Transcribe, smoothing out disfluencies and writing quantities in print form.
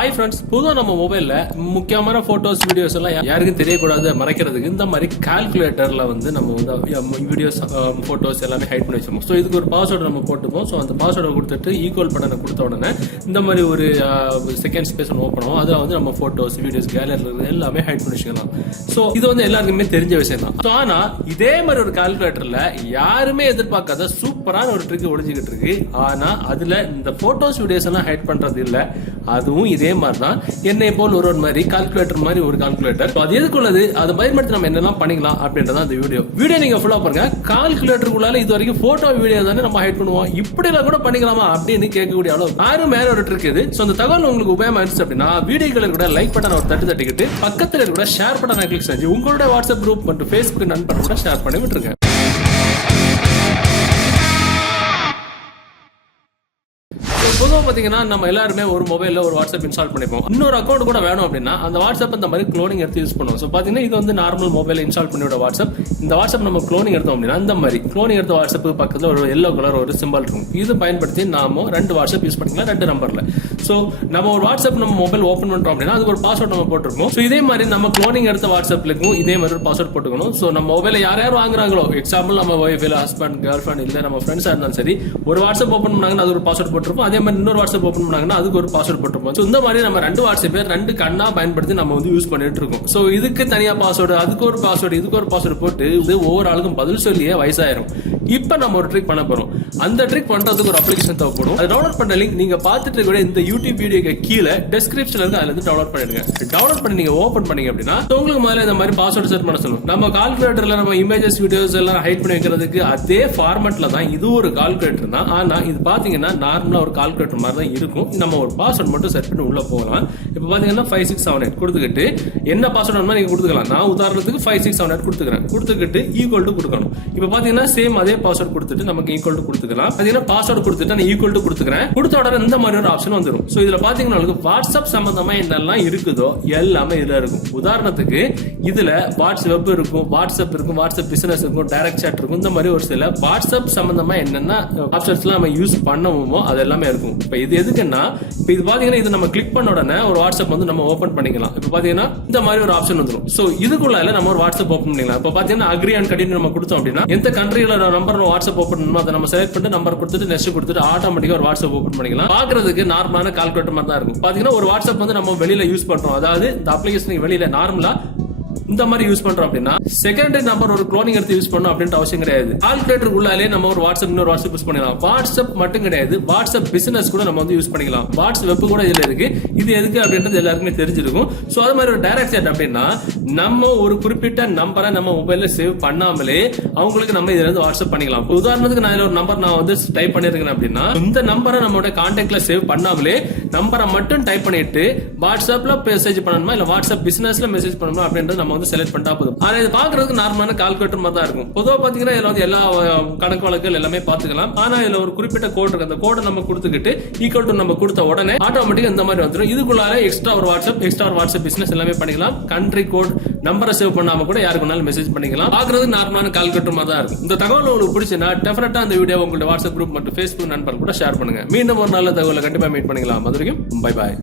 Hi friends, பொதுவாக நம்ம மொபைலில் முக்கியமான ஃபோட்டோஸ் வீடியோஸ் எல்லாம் யாருக்கும் தெரியக்கூடாது மறைக்கிறதுக்கு இந்த மாதிரி கால்குலேட்டரில் வந்து நம்ம வந்து வீடியோஸ் ஃபோட்டோஸ் எல்லாமே ஹைட் பண்ணி வச்சிருப்போம். ஸோ இதுக்கு ஒரு பாஸ்வேர்டு நம்ம போட்டுப்போம். ஸோ அந்த பாஸ்வேர்டை கொடுத்துட்டு ஈக்குவல் பட்டனை கொடுத்த உடனே இந்த மாதிரி ஒரு செகண்ட் ஸ்பேஸ் ஒன்று ஓப்பன் ஆகும். அதில் வந்து நம்ம ஃபோட்டோஸ் வீடியோஸ் கேலரியில் எல்லாமே ஹைட் பண்ணி வச்சுக்கலாம். ஸோ இது வந்து எல்லாருக்குமே தெரிஞ்ச விஷயம் தான். ஸோ ஆனால் இதே மாதிரி ஒரு கால்குலேட்டரில் யாருமே எதிர்பார்க்காத சூப்பரான ஒரு ட்ரிக் ஒழிஞ்சிக்கிட்டு இருக்கு. ஆனால் அதில் இந்த ஃபோட்டோஸ் வீடியோஸ் எல்லாம் ஹைட் பண்ணுறது இல்லை. அதுவும் இதே மாதிரி தான் என்னை போல் ஒரு மாதிரி கால்குலேட்டர் மாதிரி ஒரு கால்குலேட்டர். அது எதுக்குள்ளது, அதை பயன்படுத்தி நம்ம என்னெல்லாம் பண்ணிக்கலாம் அப்படின்றத அந்த வீடியோ நீங்க ஃபுல்லா பாருங்க. கால்குலேட்டருக்குள்ளால இது வரைக்கும் போட்டோ வீடியோ தானே நம்ம ஹைட் பண்ணுவோம், இப்படி எல்லாம் கூட பண்ணிக்கலாமா அப்படின்னு கேட்கக்கூடிய அளவு யாரும் மேல ஒரு ட்ரிக் இது. ஸோ அந்த தகவல் உங்களுக்கு உபயோகமா இருந்துச்சு அப்படின்னா வீடியோக்களை கூட லைக் பட்டன் ஒரு தட்டிக்கிட்டு பக்கத்துல கூட ஷேர் பட்டனை கிளிக் செஞ்சு உங்களோட வாட்ஸ்அப் குரூப் மற்றும் ஃபேஸ்புக் நண்பர் கூட ஷேர் பண்ணி விட்டுருங்க. பொதுவாக பார்த்தீங்கன்னா நம்ம எல்லாருமே ஒரு மொபைலில் ஒரு வாட்ஸ்அப் இன்ஸ்டால் பண்ணிப்போம். இன்னொரு அக்கௌண்ட் கூட வேணும் அப்படின்னா அந்த வாட்ஸ்அப் இந்த மாதிரி க்ளோனிங் எடுத்து யூஸ் பண்ணுவோம். ஸோ பார்த்தீங்கன்னா இது வந்து நார்மல் மொபைல் இன்ஸ்டால் பண்ணிவிட வாட்ஸ்அப். இந்த வாட்ஸ்அப் நம்ம க்ளோனிங் எடுத்தோம் அப்படின்னா இந்த மாதிரி க்ளோனிங் எடுத்த வாட்ஸ்அப் பக்கத்தில் ஒரு எல்லோ கலர் ஒரு சிம்பிள் இருக்கும். இது பயன்படுத்தி நாம 2 வாட்ஸ்அப் யூஸ் பண்ணிக்கலாம் 2 நம்பர்ல. ஸோ நம்ம ஒரு வாட்ஸ்அப் நம்ம மொபைல் ஓப்பன் பண்றோம் அப்படின்னா அதுக்கு ஒரு பாஸ்வேர்ட் நம்ம போட்டிருக்கோம். ஸோ இதே மாதிரி நம்ம க்ளோனிங் எடுத்த வாட்ஸ்அப்லுக்கும் இதே மாதிரி ஒரு பாஸ்வேர்ட் போட்டுக்கணும். ஸோ நம்ம மொபைல யார் வாங்குறாங்களோ, எக்ஸாம்பிள் நம்ம ஒய்ஃப் இல்லை ஹஸ்பண்ட் கேர்ள் ஃப்ரெண்ட் இல்லை நம்ம ஃப்ரெண்ட்ஸாக இருந்தாலும் சரி, ஒரு வாட்ஸ்அப் ஓப்பன் பண்ணாங்கன்னா அது ஒரு பாஸ்வேர்ட் போட்டிருப்போம். அதே மாதிரி இன்னொரு வாட்ஸ்அப் ஓப்பன் பண்ணாங்கன்னா அதுக்கு ஒரு பாஸ்வேர்ட் போட்டுருப்போம். ஸோ இந்த மாதிரி நம்ம 2 வாட்ஸ்அப் 2 கண்ணா பயன்படுத்தி நம்ம வந்து யூஸ் பண்ணிட்டு இருக்கோம். ஸோ இதுக்கு தனியா பாஸ்வேர்டு, அதுக்கு ஒரு பாஸ்வேர்டு, இதுக்கு ஒரு பாஸ்வேர்டு போட்டு இது ஒவ்வொரு ஆளுக்கும் பதில் சொல்லியே வயசாயிரும். இப்ப நம்ம ஒரு ட்ரிக் பண்ண போறோம். அந்த ட்ரிக் பண்றதுக்கு ஒரு அப்ளிகேஷன் தேவைப்படும். அது டவுன்லோட் பண்ண லிங்க் நீங்க பார்த்துட்டு கூட இந்த யூடியூப் வீடியோக்கு கீழே டிஸ்கிரிப்ஷன்ல இருக்கு, அதுல இருந்து டவுன்லோட் பண்ணிடுங்க. டவுன்லோட் பண்ணி நீங்க ஓபன் பண்ணீங்க அப்படின்னா உங்களுக்கு முதல்ல இந்த மாதிரி பாஸ்வேர்ட் செட் பண்ண சொல்லும். நம்ம கால்குலேட்டர்ல நம்ம இமேஜஸ் வீடியோஸ் எல்லாம் ஹைட் பண்ணி வைக்கிறதுக்கு அதே ஃபார்மேட்ல தான் இது ஒரு கால்குலேட்டர் தான். ஆனா இது பாத்தீங்கன்னா நார்மலா ஒரு கால்குலேட்டர் மாதிரி தான் இருக்கும். நம்ம ஒரு பாஸ்வேர்ட் மட்டும் செட் பண்ணி உள்ள போகலாம். இப்ப பாத்தீங்கன்னா 5678 கொடுத்துக்கிட்டு என்ன பாஸ்வேர்ட் நீங்க கொடுத்துக்கலாம். நான் உதாரணத்துக்கு 5678 கொடுத்துக்கிட்டு ஈக்குவல் டு கொடுக்கணும். இப்ப பாத்தீங்கன்னா சேம் அதே பாஸ்வேர்ட் கொடுத்துட்டு நமக்கு ஈக்குவல் டு கொடுத்துக்கலாம். பாத்தீங்கன்னா பாஸ்வேர்ட் கொடுத்துட்டு நான் ஈக்குவல் டு கொடுத்துக்கிறேன். கொடுத்த உடனே இந்த மாதிரி ஒரு ஆப்ஷன் வந்துடும். சோ இதுல பாத்தீங்கன்னா வாட்ஸ்அப் சம்பந்தமா என்னெல்லாம் இருக்குதோ எல்லாமே இதுல இருக்கும். உதாரணத்துக்கு இதுல வாட்ஸ்அப் இருக்கும், வாட்ஸ்அப் பிசினஸ் இருக்கும், டைரக்ட் சாட் இருக்கும். இந்த மாதிரி ஒரு சில வாட்ஸ்அப் சம்பந்தமா என்னென்ன ஆப்ஷன்ஸ் எல்லாம் நம்ம யூஸ் பண்ணுவோமோ அது எல்லாமே இருக்கும். இப்ப இது எதுக்குன்னா, இப்ப இது பாத்தீங்கன்னா இது நம்ம கிளிக் பண்ண உடனே ஒரு வாட்ஸ்அப் வந்து நம்ம ஓபன் பண்ணிக்கலாம். இப்ப பாத்தீங்கன்னா இந்த மாதிரி ஒரு ஆப்ஷன் வந்துடும். சோ இதுக்குள்ள நம்ம ஒரு வாட்ஸ்அப் ஓபன் பண்ணிக்கலாம். இப்ப பாத்தீங்கன்னா அக்ரி அண்ட் கண்டினியூ நம்ம கொடுத்தோம் அப்படின்னா எந்த கண்ட்ரியில நம்பர் வாட்ஸ்அப் ஓபன் பண்ணணும் அதை நம்ம செலக்ட் பண்ணிட்டு நம்பர் கொடுத்துட்டு நெக்ஸ்ட் கொடுத்துட்டு ஆட்டோமேட்டிக்கா ஒரு வாட்ஸ்அப் ஓபன் பண்ணிக்கலாம். பாக்குறதுக்கு நார்மலான கால்குலேட்டர் மாதிரி தான் இருக்கும். பாத்தீங்கன்னா ஒரு வாட்ஸ்அப் வந்து நம்ம வெளியில யூஸ் பண்றோம், அதாவது இந்த அப்ளிகேஷன் வெளியில நார்மலா இந்த மாதிரி யூஸ் பண்றோம் அப்படின்னா செகண்டரி நம்பர் ஒரு க்ளோனிங் எடுத்து யூஸ் பண்ணணும் அப்படின்ற அவசியம் கிடையாது. கால்குலேட்டர் உள்ளாலே நம்ம ஒரு வாட்ஸ்அப் இன்னொரு வாட்ஸ்அப் யூஸ் பண்ணிக்கலாம். வாட்ஸ்அப் மட்டும் கிடையாது, வாட்ஸ்அப் பிசினஸ் கூட நம்ம வந்து யூஸ் பண்ணிக்கலாம். வாட்ஸ்அப் கூட இதுல இருக்கு. இது எதுக்கு அப்படின்றது எல்லாருக்குமே தெரிஞ்சிருக்கும். சோ அது மாதிரி ஒரு டைரக்ட் சாட் அப்படின்னா நம்ம ஒரு குறிப்பிட்ட நம்பரை நம்ம மொபைல்ல சேவ் பண்ணாமலே அவங்களுக்கு நம்ம இதுல இருந்து வாட்ஸ்அப் பண்ணிக்கலாம். உதாரணத்துக்கு நான் ஒரு நம்பர் நான் வந்து டைப் பண்ணிருக்கேன் அப்படின்னா இந்த நம்பரை நம்மளோட கான்டாக்ட்ல சேவ் பண்ணாமலே நம்பரை மட்டும் டைப் பண்ணிட்டு வாட்ஸ்அப்ல மெசேஜ் பண்ணணுமா இல்ல வாட்ஸ்அப் பிசினஸ்ல மெசேஜ் பண்ணணுமா அப்படின்றது நம்ம வந்து செலக்ட் பண்ணிட்டா போதும். ஆனா இது பாக்குறதுக்கு நார்மலான கால்குலேட்டர் மாதிரி தான் இருக்கும். பொதுவா பாத்தீங்கன்னா இதுல வந்து எல்லா கணக்கு வழக்குகள் எல்லாமே பாத்துக்கலாம். ஆனா இதுல ஒரு குறிப்பிட்ட கோட் இருக்கு. அந்த கோடை நம்ம கொடுத்துக்கிட்டு ஈக்குவல் டு நம்ம கொடுத்த உடனே ஆட்டோமேட்டிக்கா இந்த மாதிரி வந்துடும். இதுக்குள்ளார எக்ஸ்ட்ரா ஒரு வாட்ஸ்அப் பிசினஸ் எல்லாமே பண்ணிக்கலாம். கண்ட்ரி கோட் நம்பரை சேவ் பண்ணாம கூட யாருக்கு வேணாலும் மெசேஜ் பண்ணிக்கலாம். பாக்குறதுக்கு நார்மலான கால்குலேட்டர் மாதிரி தான் இருக்கும். இந்த தகவல் உங்களுக்கு பிடிச்சுன்னா டெஃபினட்டா அந்த வீடியோ உங்களுடைய வாட்ஸ்அப் குரூப் மற்றும் ஃபேஸ்புக் நண்பர் கூட ஷேர் பண்ணுங்க. மீண்டும் ஒரு நல்ல தகவலை கண்டிப்பா மீட் பண்ணிக்கலாம். அது வரைக்கும் பை பாய்.